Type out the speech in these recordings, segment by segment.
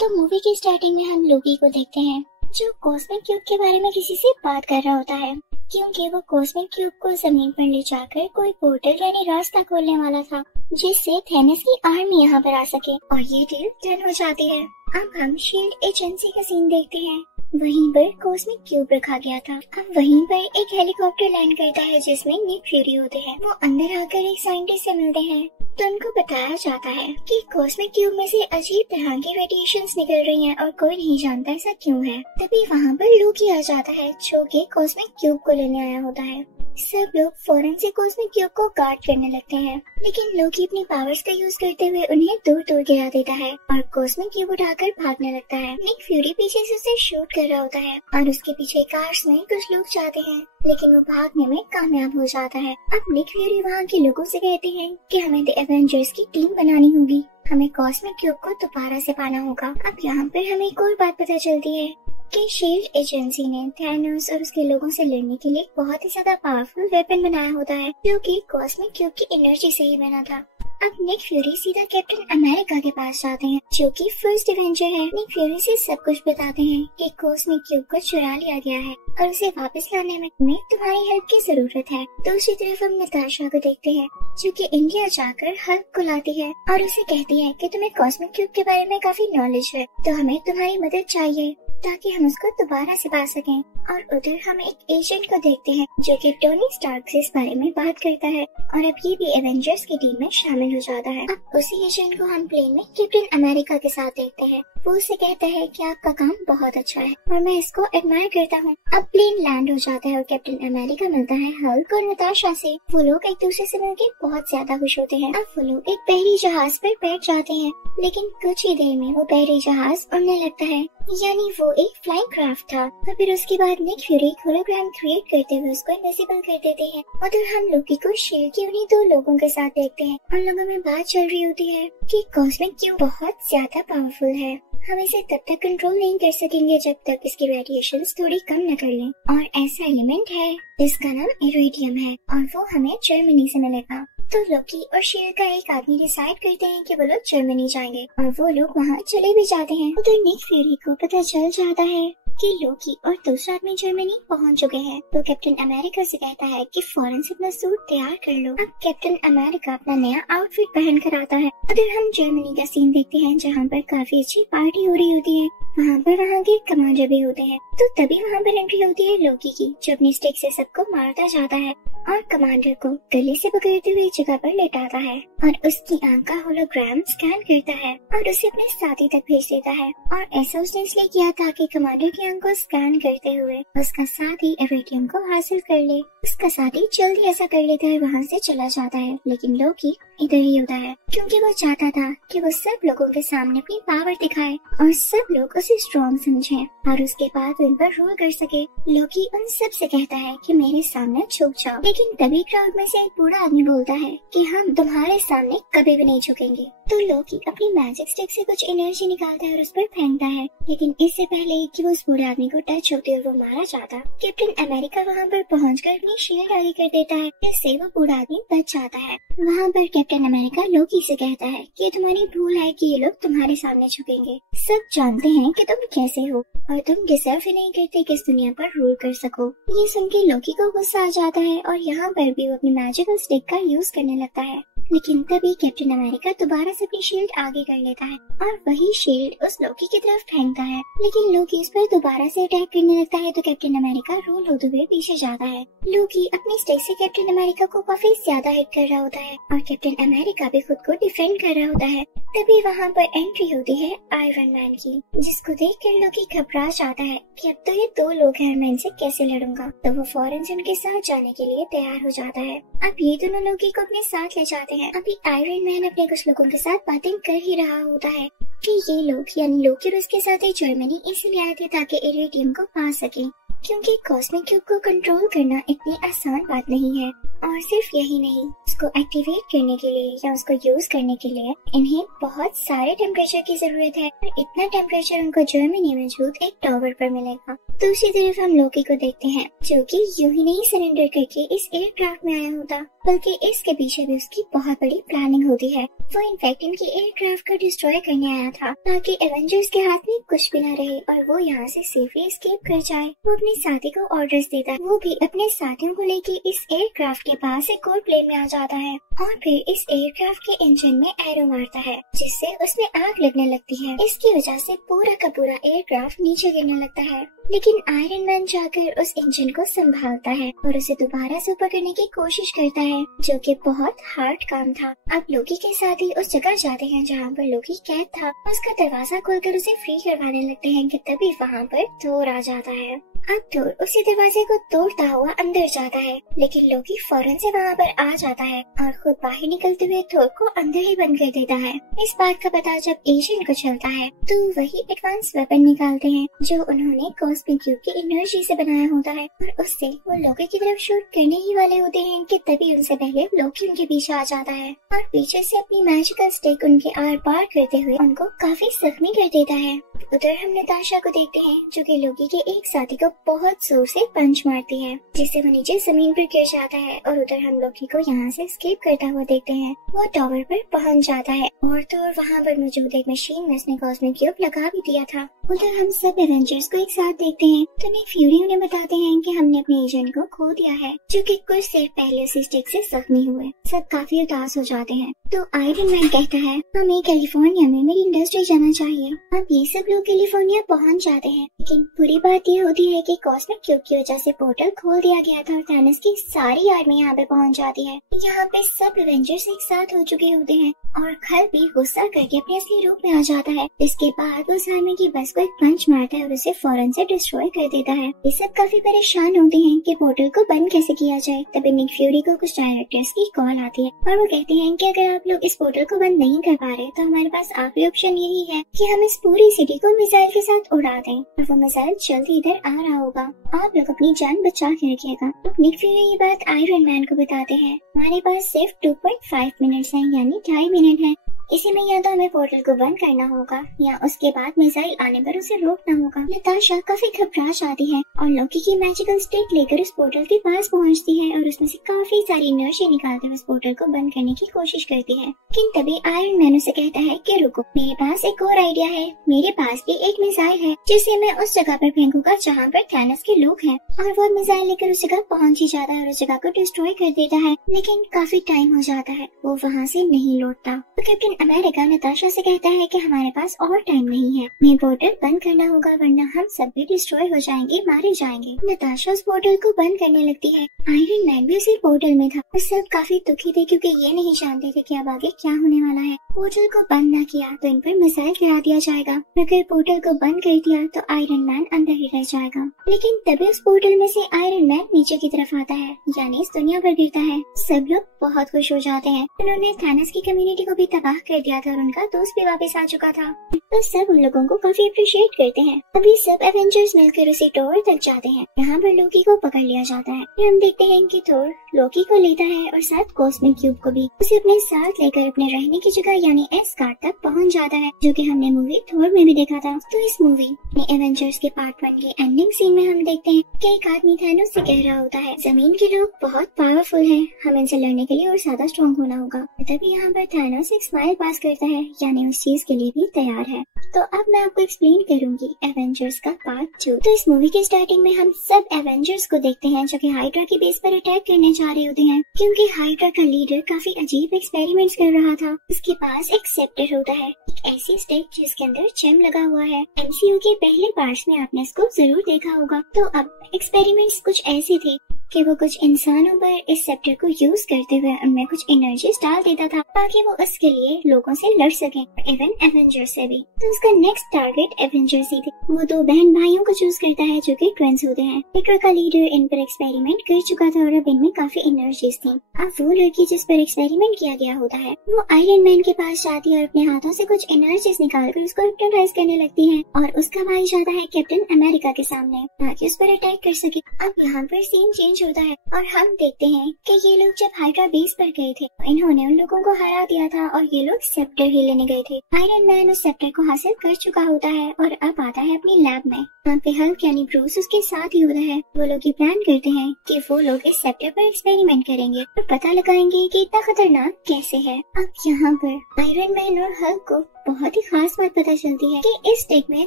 तो मूवी की स्टार्टिंग में हम लोकी को देखते हैं जो कॉस्मिक क्यूब के बारे में किसी से बात कर रहा होता है, क्योंकि वो कॉस्मिक क्यूब को जमीन पर ले जाकर कोई पोर्टल यानी रास्ता खोलने वाला था जिससे थैनोस की आर्मी यहाँ पर आ सके, और ये डील डन हो जाती है। अब हम शील्ड एजेंसी का सीन देखते हैं। वहीं पर कॉस्मिक क्यूब रखा गया था। अब वहीं पर एक हेलीकॉप्टर लैंड करता है जिसमें निक फ्यूरी होते हैं। वो अंदर आकर एक साइंटिस्ट से मिलते हैं तो उनको बताया जाता है कि कॉस्मिक क्यूब में से अजीब तरह की रेडिएशंस निकल रही हैं और कोई नहीं जानता ऐसा क्यों है। तभी वहाँ पर लोकी आ जाता है जो कि कॉस्मिक क्यूब को लेने आया होता है। सब लोग फौरन से कॉस्मिक क्यूब को गार्ड करने लगते हैं, लेकिन लोकी अपनी पावर्स का यूज करते हुए उन्हें दूर दूर गिरा देता है और कॉस्मिक क्यूब उठाकर भागने लगता है। निक फ्यूरी पीछे से उसे शूट कर रहा होता है और उसके पीछे कार्स में कुछ लोग जाते हैं, लेकिन वो भागने में कामयाब हो जाता है। अब निक फ्यूरी वहाँ के लोगों से कहते हैं कि हमें द एवेंजर्स की टीम बनानी होगी, हमें कॉस्मिक क्यूब को दोबारा से पाना होगा। अब यहाँ पर हमें एक और बात पता चलती है कि शील्ड एजेंसी ने थैनोस और उसके लोगों से लड़ने के लिए बहुत ही ज्यादा पावरफुल वेपन बनाया होता है जो कि कॉस्मिक क्यूब की एनर्जी से ही बना था। अब निक फ्यूरी सीधा कैप्टन अमेरिका के पास जाते हैं जो कि फर्स्ट एवेंजर है। निक फ्यूरी से सब कुछ बताते हैं कि कॉस्मिक क्यूब को चुरा लिया गया है और उसे वापस लाने में तुम्हारी हेल्प की जरूरत है। दूसरी तरफ हम नताशा को देखते हैं जो कि इंडिया जाकर हल्क को लाती है और उसे कहती है कि तुम्हें कॉस्मिक क्यूब के बारे में काफी नॉलेज है, तो हमें तुम्हारी मदद चाहिए ताकि हम उसको दोबारा से पा सकें। और उधर हम एक एजेंट को देखते हैं जो कि टोनी स्टार्क से इस बारे में बात करता है और अब ये भी एवेंजर्स की टीम में शामिल हो जाता है। अब उसी एजेंट को हम प्लेन में कैप्टन अमेरिका के साथ देखते हैं। वो उसे कहता है कि आपका काम बहुत अच्छा है और मैं इसको एडमायर करता हूँ। अब प्लेन लैंड हो जाता है और कैप्टन अमेरिका मिलता है हल्क और नताशा से। वो लोग एक दूसरे से मिलकर बहुत ज्यादा खुश होते हैं। अब वो लोग एक बहरी जहाज पर बैठ जाते हैं, लेकिन कुछ ही देर में वो बहरी जहाज उड़ने लगता है, यानी वो एक फ्लाइंग क्राफ्ट था। और फिर उसके बाद निक फ्यूरी होलोग्राम क्रिएट करते हुए उसको इनविजिबल कर देते हैं। उधर हम लोकी को शील्ड के उन्हीं दो लोगों के साथ देखते हैं। उन लोगों में बात चल रही होती है कि कॉस्मिक क्यूब बहुत ज्यादा पावरफुल है, हम इसे तब तक कंट्रोल नहीं कर सकेंगे जब तक इसकी रेडिएशंस थोड़ी कम न कर लें। और ऐसा एलिमेंट है जिसका नाम इरेडियम है और वो हमें जर्मनी से मिलेगा। तो लोकी और शील्ड का एक आदमी डिसाइड करते हैं कि वो लोग जर्मनी जाएंगे और वो लोग वहाँ चले भी जाते हैं। उधर निक फ्यूरी को पता चल जाता है कि लोकी और दूसरा आदमी जर्मनी पहुंच चुके हैं, तो कैप्टन अमेरिका से कहता है कि फौरन से अपना सूट तैयार कर लो। अब कैप्टन अमेरिका अपना नया आउटफिट पहन कर आता है। उधर हम जर्मनी का सीन देखते हैं जहाँ पर काफी अच्छी पार्टी हो रही होती है। वहाँ पर वहाँ के कमांडर भी होते हैं। तो तभी वहाँ पर एंट्री होती है लोकी की, जो अपनी स्टिक से सबको मारता जाता है और कमांडर को गले से पकड़ते हुए जगह पर लेटाता है और उसकी आंख का होलोग्राम स्कैन करता है और उसे अपने साथी तक भेज देता है। और ऐसा उसने इसलिए किया था कि कमांडर की आंख को स्कैन करते हुए उसका साथी इरेडियम को हासिल कर ले। उसका साथी जल्दी ऐसा कर लेता है, वहाँ से चला जाता है, लेकिन लोकी इधर ही होता है क्योंकि वो चाहता था कि वो सब लोगों के सामने अपनी पावर दिखाए और सब लोग उसे स्ट्रॉन्ग समझें और उसके बाद उन पर रूल कर सके। लोकी उन सब से कहता है कि मेरे सामने झुक जाओ, लेकिन तभी क्राउड में से एक बूढ़ा आदमी बोलता है कि हम तुम्हारे सामने कभी भी नहीं झुकेंगे। तो लोकी अपनी मैजिक स्टिक से कुछ एनर्जी निकालता है और उस पर फेंकता है, लेकिन इससे पहले कि वो उस बूढ़े आदमी को टच होते हुए वो मारा जाता, कैप्टन अमेरिका वहाँ पर पहुँचकर अपनी शील्ड आगे कर देता है, जिससे वो बूढ़ा आदमी बच जाता है। वहाँ पर कैप्टन अमेरिका लोकी से कहता है कि तुम्हारी भूल है कि ये लोग तुम्हारे सामने झुकेंगे। सब जानते हैं कि तुम कैसे हो और तुम डिजर्व ही नहीं करते कि इस दुनिया पर रूल कर सको। ये सुन के लोकी को गुस्सा आ जाता है और यहाँ पर भी वो अपनी मैजिकल स्टिक का यूज करने लगता है, लेकिन तभी कैप्टन अमेरिका दोबारा से अपनी शील्ड आगे कर लेता है और वही शील्ड उस लोकी की तरफ फेंकता है, लेकिन लोकी इस पर दोबारा से अटैक करने लगता है। तो कैप्टन अमेरिका रोल होते हुए पीछे जाता है। लोकी अपनी स्टिक से कैप्टन अमेरिका को काफी ज्यादा हिट कर रहा होता है और कैप्टन अमेरिका भी खुद को डिफेंड कर रहा होता है। तभी वहाँ पर एंट्री होती है आयरन मैन की, जिसको देखकर लोकी घबरा जाता है कि अब तो ये दो लोग हैं, मैं इनसे कैसे लड़ूंगा। तो वो फौरन से उनके साथ जाने के लिए तैयार हो जाता है। अब ये दोनों लोकी को अपने साथ ले जाते हैं। अभी आयरन मैन अपने कुछ लोगों के साथ बातें कर ही रहा होता है कि ये लोग यानी लोकी और उसके साथ ही जर्मनी इसलिए आए थे ताकि इरेडियम को पा सके, क्योंकि कॉस्मिक क्यूब को कंट्रोल करना इतनी आसान बात नहीं है। और सिर्फ यही नहीं, उसको एक्टिवेट करने के लिए या उसको यूज करने के लिए इन्हें बहुत सारे टेम्परेचर की जरूरत है और इतना टेम्परेचर उनको जर्मनी में मौजूद एक टावर पर मिलेगा। दूसरी तरफ हम लोकी को देखते हैं जो कि यूं ही नहीं सरेंडर करके इस एयरक्राफ्ट में आया होता। बल्कि इसके पीछे भी उसकी बहुत बड़ी प्लानिंग होती है। वो इनफैक्ट इनकी एयरक्राफ्ट को डिस्ट्रॉय करने आया था ताकि एवेंजर्स के हाथ में कुछ भी न रहे और वो यहाँ से सेफली एस्केप कर जाए। वो अपने साथी को ऑर्डर्स देता है, वो भी अपने साथियों को लेके इस एयरक्राफ्ट के पास एक और प्लेन में आ जाता है और फिर इस एयरक्राफ्ट के इंजन में एरो मारता है जिससे उसमें आग लगने लगती है। इसकी वजह से पूरा का पूरा एयरक्राफ्ट नीचे गिरने लगता है, लेकिन आयरन मैन जाकर उस इंजन को संभालता है और उसे दोबारा से ऊपर करने की कोशिश करता है, जो कि बहुत हार्ड काम था। अब लोकी के साथ ही उस जगह जाते हैं जहाँ पर लोकी कैद था। उसका दरवाजा खोलकर उसे फ्री करवाने लगते हैं कि तभी वहाँ पर थोर आ जाता है। अब थोर उसी दरवाजे को तोड़ता हुआ अंदर जाता है, लेकिन लोकी फौरन से वहाँ पर आ जाता है और खुद बाहर निकलते हुए थोर को अंदर ही बंद कर देता है। इस बात का पता जब एजेंट को चलता है तो वही एडवांस वेपन निकालते हैं जो उन्होंने कॉस्मिक क्यूब की एनर्जी से बनाया होता है और उससे वो लोकी की तरफ शूट करने ही वाले होते हैं कि तभी उनसे पहले लोकी उनके पीछे आ जाता है और पीछे से अपनी मैजिकल स्टिक उनके आर पार करते हुए उनको काफी जख्मी कर देता है। उधर हम नताशा को देखते हैं जो कि लोकी के एक साथी को बहुत जोर से पंच मारती है जिससे वो नीचे जमीन पर गिर जाता है और उधर हम लोकी को यहाँ से एस्केप करता हुआ देखते हैं। वो टावर पर पहुँच जाता है और तो वहाँ पर मौजूद एक मशीन में उसने कॉस्मिक क्यूब लगा भी दिया था। उधर हम सब एवेंजर्स को एक साथ देखते हैं तो निक फ्यूरी उन्हें बताते हैं कि हमने अपने एजेंट को खो दिया है जो कि कुछ देर पहले उसी स्टिक से जख्मी हुए। सब काफी उदास हो जाते हैं तो आयरन मैन कहता है हमें कैलिफोर्निया में मेरी इंडस्ट्री जाना चाहिए। अब ये सब लोग कैलिफोर्निया पहुंच जाते हैं, लेकिन बुरी बात ये होती है कि कॉस्मिक क्यूब की वजह से पोर्टल खोल दिया गया था और थैनोस की सारी आर्मी यहाँ पे पहुंच जाती है। यहाँ पे सब एवेंजर्स एक साथ हो चुके होते हैं और खल भी गुस्सा करके अपने असली रूप में आ जाता है। इसके बाद उस आर्मी की बस को एक पंच मारता है और उसे फौरन से डिस्ट्रॉय कर देता है। ये सब काफी परेशान होते हैं कि पोर्टल को बंद कैसे किया जाए। तभी निक फ्यूरी को कुछ डायरेक्टर्स की कॉल आती है और वो कहते हैं कि अगर आप लोग इस पोर्टल को बंद नहीं कर पा रहे तो हमारे पास आखिरी ऑप्शन यही है कि हम इस पूरी सिटी को मिसाइल के साथ उड़ा दें और वो मिसाइल जल्दी इधर आ रहा होगा। आप लोग अपनी जान बचा के रखिएगा। निक फ्यूरी ये बात आयरन मैन को बताते हैं। हमारे पास सिर्फ 2.5 मिनट्स हैं, यानी 2.5 मिनट है। इसी में या तो हमें पोर्टल को बंद करना होगा या उसके बाद मिसाइल आने पर उसे रोकना होगा। नताशा काफी घबरा जाती है और लोकी की मैजिकल स्टिक लेकर उस पोर्टल के पास पहुंचती है और उसमें से काफी सारी एनर्जी निकालते हुए उस पोर्टल को बंद करने की कोशिश करती है। लेकिन तभी आयरन मैन उसे कहता है कि रुको, मेरे पास एक और आइडिया है। मेरे पास भी एक मिसाइल है जिसे मैं उस जगह पर फेंकूंगा जहाँ पर थैनोस के लोग हैं। और वो मिसाइल लेकर उस जगह पहुँच ही जाता है और उस जगह को डिस्ट्रॉय कर देता है। लेकिन काफी टाइम हो जाता है, वो वहाँ से नहीं लौटता। तो कैप्टन अमेरिका नताशा से कहता है कि हमारे पास और टाइम नहीं है, हमें पोर्टल बंद करना होगा वरना हम सब भी डिस्ट्रॉय हो जाएंगे, मारे जाएंगे। नताशा उस पोर्टल को बंद करने लगती है। आयरन मैन भी उसी पोर्टल में था और सब काफी दुखी थे क्योंकि ये नहीं जानते थे कि अब आगे क्या होने वाला है। पोर्टल को बंद न किया तो इन पर मिसाइल गिरा दिया जाएगा, अगर पोर्टल को बंद कर दिया तो आयरन मैन अंदर ही रह जाएगा। लेकिन तभी उस पोर्टल में से आयरन मैन नीचे की तरफ आता है, यानी इस दुनिया पर गिरता है। सब लोग बहुत खुश हो जाते हैं। उन्होंने थैनोस की कम्युनिटी को भी तबाह कर दिया था और उनका दोस्त भी वापस आ चुका था, तो सब उन लोगों को काफी अप्रिशिएट करते हैं। अभी सब एवेंजर्स मिलकर उसी टावर तक जाते हैं। यहाँ पर लोकी को पकड़ लिया जाता है। फिर हम देखते हैं कि थोर लोकी को लेता है और साथ कॉस्मिक क्यूब को भी उसे अपने साथ लेकर अपने रहने की जगह यानी एस्गार्ड तक पहुँच जाता है, जो कि हमने मूवी थोर में भी देखा था। तो इस मूवी में एवेंजर्स के पार्ट 1 के एंडिंग सीन में हम देखते हैं कि एक आदमी थैनोस से कह रहा होता है, जमीन के लोग बहुत पावरफुल हैं, हमें इनसे लड़ने के लिए और ज्यादा स्ट्रॉन्ग होना होगा। तभी यहाँ पर थैनोस एक स्माइल पास करता है, यानी उस चीज के लिए भी तैयार है। तो अब मैं आपको एक्सप्लेन करूंगी एवेंजर्स का पार्ट 2। तो इस मूवी के स्टार्टिंग में हम सब एवेंजर्स को देखते हैं जो कि हाइड्रा की बेस पर अटैक करने जा रहे होते हैं, क्योंकि हाइड्रा का लीडर काफी अजीब एक्सपेरिमेंट्स कर रहा था। उसके पास एक सेप्टर होता है, एक ऐसी स्टिक जिसके अंदर जेम लगा हुआ है। एमसीयू के पहले पार्ट्स में आपने इसको जरूर देखा होगा। तो अब एक्सपेरिमेंट्स कुछ ऐसे थे कि वो कुछ इंसानों पर इस सेप्टर को यूज करते हुए उनमें कुछ एनर्जी डाल देता था ताकि वो उसके लिए लोगों से लड़ सके, इवन एवेंजर्स से भी। तो उसका नेक्स्ट टारगेट एवेंजर्स ही थे। वो दो बहन भाइयों को चूज करता है जो कि ट्विंस होते हैं। हाइड्रा का लीडर इन पर एक्सपेरिमेंट कर चुका था और अब इनमें काफी एनर्जीज थी। अब वो लड़की जिस पर एक्सपेरिमेंट किया गया होता है वो आयरन मैन के पास जाती है और अपने हाथों से कुछ एनर्जीज निकालकर उसको हिप्नोटाइज करने लगती है और उसका भाई जाता है कैप्टन अमेरिका के सामने ताकि उस पर अटैक कर सके। अब यहाँ पर सीन चेंज होता है और हम देखते हैं कि ये लोग जब हाइड्रा बेस पर गए थे तो इन्होंने उन लोगों को हरा दिया था और ये लोग सेप्टर ही लेने गए थे। आयरन मैन उस सेप्टर को हासिल कर चुका होता है और अब आता है अपनी लैब में। वहाँ पे हल्क यानी ब्रूस उसके साथ ही होता है। वो लोग ये प्लान करते हैं कि वो लोग इस सेप्टर पर एक्सपेरिमेंट करेंगे और पता लगाएंगे कि इतना खतरनाक कैसे है। अब यहाँ पर आयरन मैन और हल्क को बहुत ही खास बात पता चलती है कि इस स्टिक में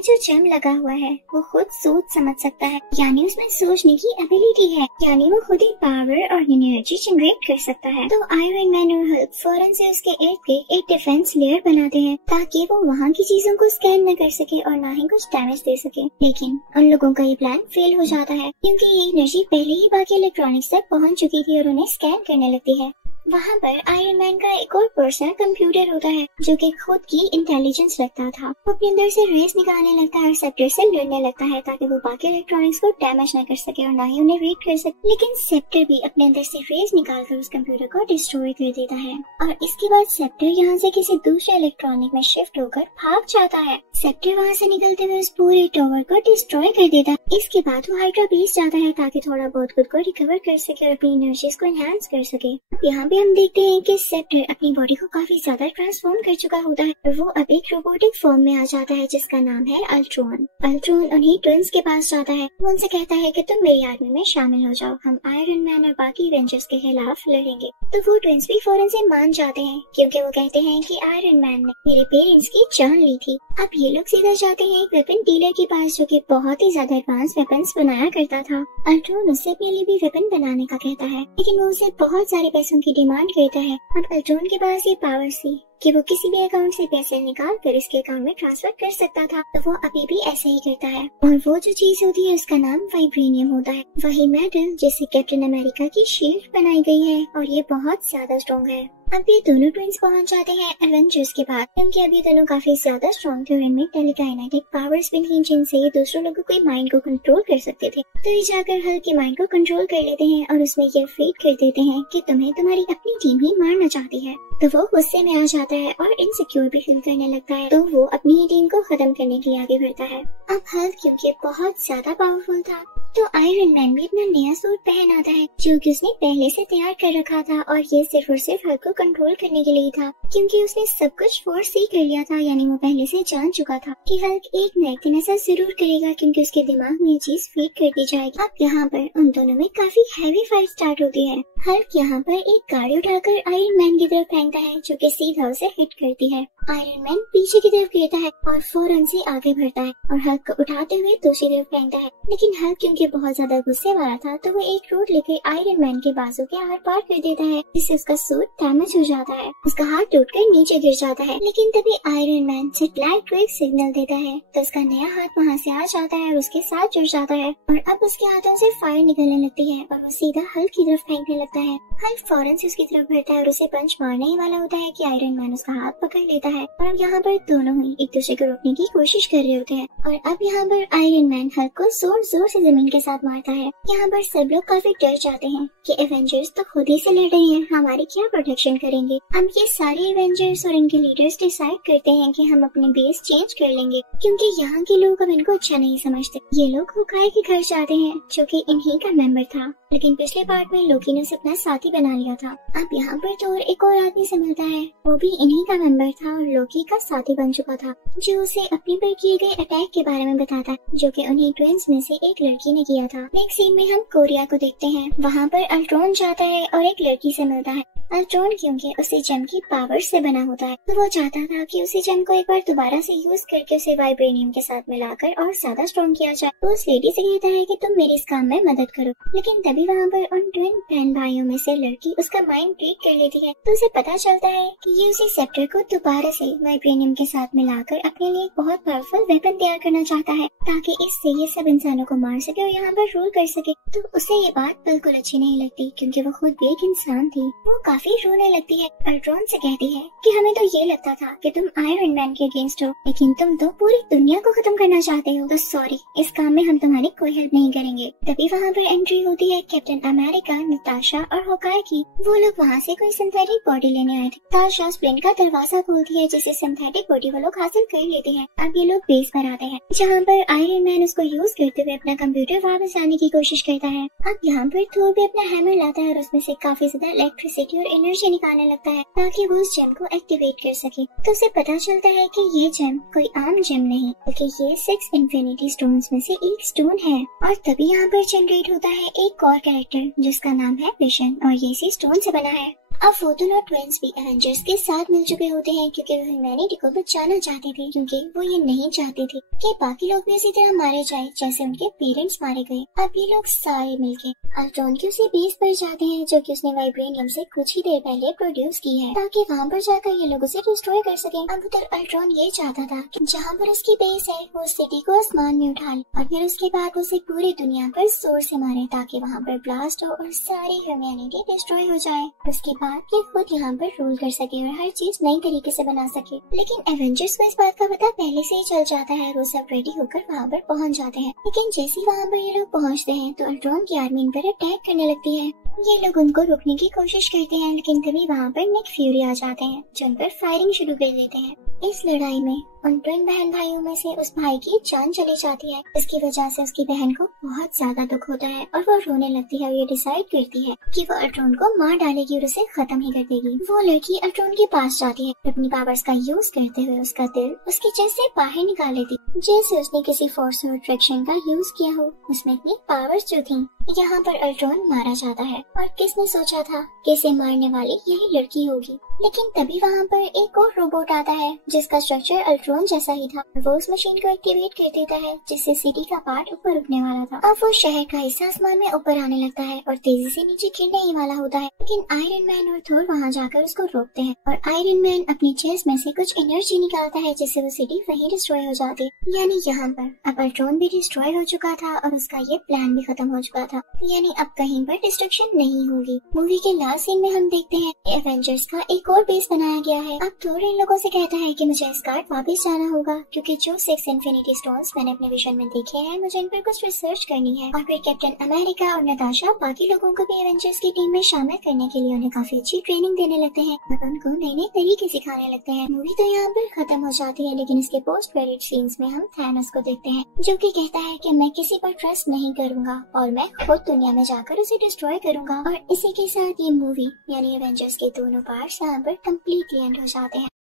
जो जेम लगा हुआ है वो खुद सोच समझ सकता है, यानी उसमें सोचने की एबिलिटी है, यानी वो खुद ही पावर और एनर्जी जनरेट कर सकता है। तो आयरन मैन और हल्क फौरन से उसके इर्द गिर्द एक डिफेंस लेयर बनाते हैं ताकि वो वहाँ की चीजों को स्कैन न कर सके और ना ही कुछ डैमेज दे सके। लेकिन उन लोगों का ये प्लान फेल हो जाता है क्योंकि ये एनर्जी पहले ही बाकी इलेक्ट्रॉनिक्स तक पहुँच चुकी थी और उन्हें स्कैन करने लगती है। वहाँ पर आयरन मैन का एक और पर्सनल कंप्यूटर होता है जो कि खुद की इंटेलिजेंस रखता था। वो अपने अंदर से रेस निकालने लगता है और सेप्टर से लड़ने लगता है ताकि वो बाकी इलेक्ट्रॉनिक्स को डैमेज न कर सके और ना ही उन्हें रीड कर सके। लेकिन सेप्टर भी अपने अंदर से रेस निकालकर उस कंप्यूटर को डिस्ट्रॉय कर देता है और इसके बाद सेप्टर यहाँ से किसी दूसरे इलेक्ट्रॉनिक में शिफ्ट होकर भाग जाता है। सेप्टर वहाँ से निकलते हुए उस पूरे टावर को डिस्ट्रॉय कर देता है। इसके बाद वो हाइड्रा बेस जाता है ताकि थोड़ा बहुत खुद को रिकवर कर सके और अपनी एनर्जीज को एनहांस कर सके। यहाँ हम देखते हैं कि सेप्टर अपनी बॉडी को काफी ज्यादा ट्रांसफॉर्म कर चुका होता है और वो अब एक रोबोटिक फॉर्म में आ जाता है जिसका नाम है अल्ट्रॉन। अल्ट्रॉन उन्हीं ट्विंस के पास जाता है। वो उनसे कहता है कि तुम मेरी आर्मी में शामिल हो जाओ, हम आयरन मैन और बाकी एवेंजर्स के खिलाफ लड़ेंगे। तो वो ट्विंस भी फौरन से मान जाते हैं क्योंकि वो कहते हैं कि आयरन मैन ने मेरे पेरेंट्स की जान ली थी। अब ये लोग सीधा जाते हैं एक वेपन डीलर के पास जो कि बहुत ही ज्यादा एडवांस वेपन्स बनाया करता था। अल्ट्रॉन उससे अपने लिए भी वेपन बनाने का कहता है लेकिन वो उसे बहुत सारे पैसों की डिमांड करता है। अब अल्ट्रॉन के पास ये पावर थी कि वो किसी भी अकाउंट से पैसे निकाल कर इसके अकाउंट में ट्रांसफर कर सकता था, तो वो अभी भी ऐसे ही करता है। और वो जो चीज होती है उसका नाम वाइब्रेनियम होता है, वही मेटल जिससे कैप्टन अमेरिका की शील्ड बनाई गई है और ये बहुत ज्यादा स्ट्रॉन्ग है। अब ये दोनों ट्विंस पहुंच जाते हैं एवेंजर्स के पास क्योंकि अभी दोनों काफी ज्यादा स्ट्रॉन्ग थे और इनमें टेलीकाइनेटिक पावर्स भी थी जिनसे ये दूसरों लोगों के माइंड को कंट्रोल कर सकते थे। तो ये जाकर हल्क के माइंड को कंट्रोल कर लेते हैं और उसमें ये फीड कर देते हैं कि तुम्हें तुम्हारी अपनी टीम ही मारना चाहती है। तो वो गुस्से में आ जाता है और इनसिक्योर भी फील करने लगता है, तो वो अपनी ही टीम को खत्म करने के लिए आगे बढ़ता है। अब हल्क क्योंकि बहुत ज्यादा पावरफुल था तो आयरन मैन भी अपना नया सूट पहन आता है जो कि उसने पहले से तैयार कर रखा था और ये सिर्फ और सिर्फ हल्क को कंट्रोल करने के लिए था क्योंकि उसने सब कुछ फोर्स ही कर लिया था, यानी वो पहले से जान चुका था कि हल्क एक न एक दिन ऐसा जरूर करेगा क्योंकि उसके दिमाग में ये चीज फीड कर दी जाएगी। अब यहाँ पर उन दोनों में काफी हैवी फाइट स्टार्ट होती है। हल्क यहाँ पर एक गाड़ी उठाकर आयरन मैन की तरफ फेंकता है जो कि सीधा उसे हिट करती है। आयरन मैन पीछे की तरफ गिरता है और फौरन से आगे बढ़ता है और हल्क को उठाते हुए दूसरी तरफ फेंकता है। लेकिन हल्क क्योंकि बहुत ज्यादा गुस्से वाला था तो वो एक रोड लेकर आयरन मैन के बाजू के आर पार कर देता है जिससे उसका सूट डैमेज हो जाता है, उसका हाथ टूटकर नीचे गिर जाता है। लेकिन तभी आयरन मैन सैटेलाइट को एक सिग्नल देता है तो उसका नया हाथ वहाँ से आ जाता है और उसके साथ जुड़ जाता है और अब उसके हाथों से फायर निकलने लगती है और वो सीधा हल्क की तरफ फेंकने लगता है। हल्क फौरन से उसकी तरफ बढ़ता है और उसे पंच मारने ही वाला होता है कि आयरन मैन उसका हाथ पकड़ लेता है और अब यहाँ पर दोनों ही एक दूसरे को रोकने की कोशिश कर रहे होते हैं और अब यहाँ पर आयरन मैन हल्क को जोर जोर से जमीन के साथ मारता है। यहाँ पर सब लोग काफी डर जाते हैं कि एवेंजर्स तो खुद ही से लड़ रहे हैं, हमारी क्या प्रोटेक्शन करेंगे। अब ये सारे एवेंजर्स और इनके लीडर्स डिसाइड करते हैं कि हम अपने बेस चेंज कर लेंगे क्योंकि यहाँ के लोग अब इनको अच्छा नहीं समझते। ये लोग हुकाई के घर जाते हैं जो कि इन्हीं का मेंबर था, लेकिन पिछले पार्ट में लोकी ने उसे अपना साथी बना लिया था। अब यहाँ पर थोर एक और आदमी से मिलता है, वो भी इन्हीं का मेंबर था और लोकी का साथी बन चुका था, जो उसे अपने पर किए गए अटैक के बारे में बताता है जो कि उन्हीं ट्विंस में से एक लड़की ने किया था। नेक्स्ट सीन में हम कोरिया को देखते हैं। वहाँ पर अल्ट्रॉन जाता है और एक लड़की से मिलता है। अल्ट्रॉन क्योंकि उसे जेम की पावर से बना होता है तो वो चाहता था कि उसे जेम को एक बार दोबारा से यूज करके उसे वाइब्रेनियम के साथ मिलाकर और ज्यादा स्ट्रॉन्ग किया जाए। तो उस लेडी से कहता है कि तुम मेरे इस काम में मदद करो। लेकिन तभी वहाँ पर उन ट्विन बहन भाइयों में से लड़की उसका माइंड रीड कर लेती है तो उसे पता चलता है कि ये उसे सेप्टर को दोबारा से वाइब्रेनियम के साथ मिलाकर अपने लिए एक बहुत पावरफुल वेपन तैयार करना चाहता है ताकि इससे ये सब इंसानों को मार सके और यहाँ पर रूल कर सके। तो उसे ये बात बिल्कुल अच्छी नहीं लगती क्योंकि वो खुद भी एक इंसान थी। वो काफी रोने लगती है। अल्ट्रॉन से कहती है कि हमें तो ये लगता था कि तुम आयरन मैन के अगेंस्ट हो, लेकिन तुम तो पूरी दुनिया को खत्म करना चाहते हो, तो सॉरी, इस काम में हम तुम्हारी कोई हेल्प नहीं करेंगे। तभी वहाँ पर एंट्री होती है कैप्टन अमेरिका, नताशा और होकाई की वो लोग वहाँ से कोई सिंथेटिक बॉडी लेने आए थे। ताशा स्प्लिंट का दरवाजा खोलती है जिसे सिंथेटिक बॉडी वो लोग हासिल कर लेते हैं। अब ये लोग बेस पर आते हैं जहाँ पर आयरन मैन उसको यूज करते हुए अपना कंप्यूटर वापस लाने की कोशिश करता है। अब यहाँ पर थोर भी अपना हैमर लाता है और उसमें से काफी ज्यादा इलेक्ट्रिसिटी और एनर्जी निकालने लगता है ताकि वो उस जेम को एक्टिवेट कर सके। तो उसे पता चलता है कि ये जेम कोई आम जेम नहीं बल्कि ये 6 इन्फिनिटी स्टोन्स में से एक स्टोन है। और तभी यहाँ पर जनरेट होता है एक और कैरेक्टर जिसका नाम है विशन और ये इसी स्टोन से बना है। अब फोटोन और ट्विंस भी एवेंजर्स के साथ मिल चुके होते हैं क्योंकि वो ह्यूमैनिटी को बचाना चाहते थे, क्योंकि वो ये नहीं चाहते थे कि बाकी लोग भी इसी तरह मारे जाए जैसे उनके पेरेंट्स मारे गए। अब ये लोग सारे मिलके अल्ट्रॉन के उसी बेस पर जाते हैं जो कि उसने वाइब्रेनियम से कुछ ही देर पहले प्रोड्यूस की है ताकि वहाँ पर जाकर ये लोग उसे डिस्ट्रॉय कर सके। अब उधर अल्ट्रॉन ये चाहता था कि जहाँ पर उसकी बेस है वो सिटी को आसमान में उठा ले और फिर उसके बाद उसे पूरी दुनिया पर जोर से मारे ताकि वहाँ पर ब्लास्ट हो और सारी ह्यूमैनिटी डिस्ट्रॉय हो जाए। उसके बाद ये खुद यहाँ पर रूल कर सके और हर चीज नई तरीके से बना सके। लेकिन एवेंजर्स को इस बात का पता पहले से ही चल जाता है। वो सब रेडी होकर वहाँ पर पहुँच जाते हैं। लेकिन जैसे ही वहाँ पर ये लोग पहुँचते हैं तो अल्ट्रॉन की आर्मी इन पर अटैक करने लगती है। ये लोग उनको रोकने की कोशिश करते हैं लेकिन तभी वहाँ पर निक फ्यूरी आ जाते हैं जो उन पर फायरिंग शुरू कर देते हैं। इस लड़ाई में उन ट्विन बहन भाइयों में से उस भाई की जान चली जाती है। इसकी वजह से उसकी बहन को बहुत ज्यादा दुख होता है और वो रोने लगती है और ये डिसाइड करती है कि वो अल्ट्रॉन को मार डालेगी और उसे खत्म ही कर देगी। वो लड़की अल्ट्रॉन के पास जाती है, अपनी पावर्स का यूज करते हुए उसका दिल उसके चेस्ट से बाहर निकाल लेती, जैसे उसने किसी फोर्स और अट्रैक्शन का यूज किया हो। उसमें इतनी पावर्स जो थी। यहाँ पर अल्ट्रॉन मारा जाता है और किसने सोचा था कि इसे मारने वाली यही लड़की होगी। लेकिन तभी वहाँ पर एक और रोबोट आता है जिसका स्ट्रक्चर अल्ट्रॉन जैसा ही था। वो उस मशीन को एक्टिवेट कर देता है जिससे सिटी का पार्ट ऊपर उठने वाला था। अब वो शहर का हिस्सा आसमान में ऊपर आने लगता है और तेजी से नीचे गिरने ही वाला होता है। लेकिन आयरन मैन और थोर वहाँ जाकर उसको रोकते हैं और आयरन मैन अपनी चेस्ट में से कुछ एनर्जी निकालता है जिससे वो सिटी वहीं डिस्ट्रॉय हो जाती। यानी यहाँ पर अब अल्ट्रॉन भी डिस्ट्रॉय हो चुका था और उसका ये प्लान भी खत्म हो चुका था। यानी अब कहीं पर डिस्ट्रक्शन नहीं होगी। मूवी के लास्ट सीन में हम देखते हैं एवेंजर्स का एक और बेस बनाया गया है। अब थोर इन लोगों से कहता है कि मुझे एस्गार्ड वापस जाना होगा क्योंकि जो 6 इन्फिनिटी स्टोन्स मैंने अपने विजन में देखे हैं मुझे इन पर कुछ रिसर्च करनी है। और फिर कैप्टन अमेरिका और नताशा बाकी लोगों को भी एवेंजर्स की टीम में शामिल करने के लिए उन्हें काफी अच्छी ट्रेनिंग देने लगते हैं और उनको नए नए तरीके सिखाने लगते हैं। मूवी तो यहाँ पर खत्म हो जाती है लेकिन इसके पोस्ट क्रेडिट सीन्स में हम थैनोस को देखते हैं जो कि कहता है कि मैं किसी पर ट्रस्ट नहीं करूंगा और मैं खुद दुनिया में जाकर उसे डिस्ट्रॉय करूंगा। और इसी के साथ ये मूवी यानी एवेंजर्स के दोनों पार्ट्स यहाँ पर कम्प्लीटली एंड हो जाते हैं।